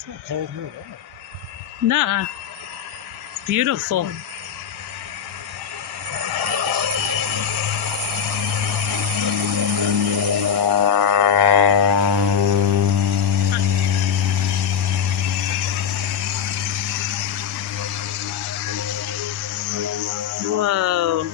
It's not cold here at all. Nah. It's beautiful. Whoa.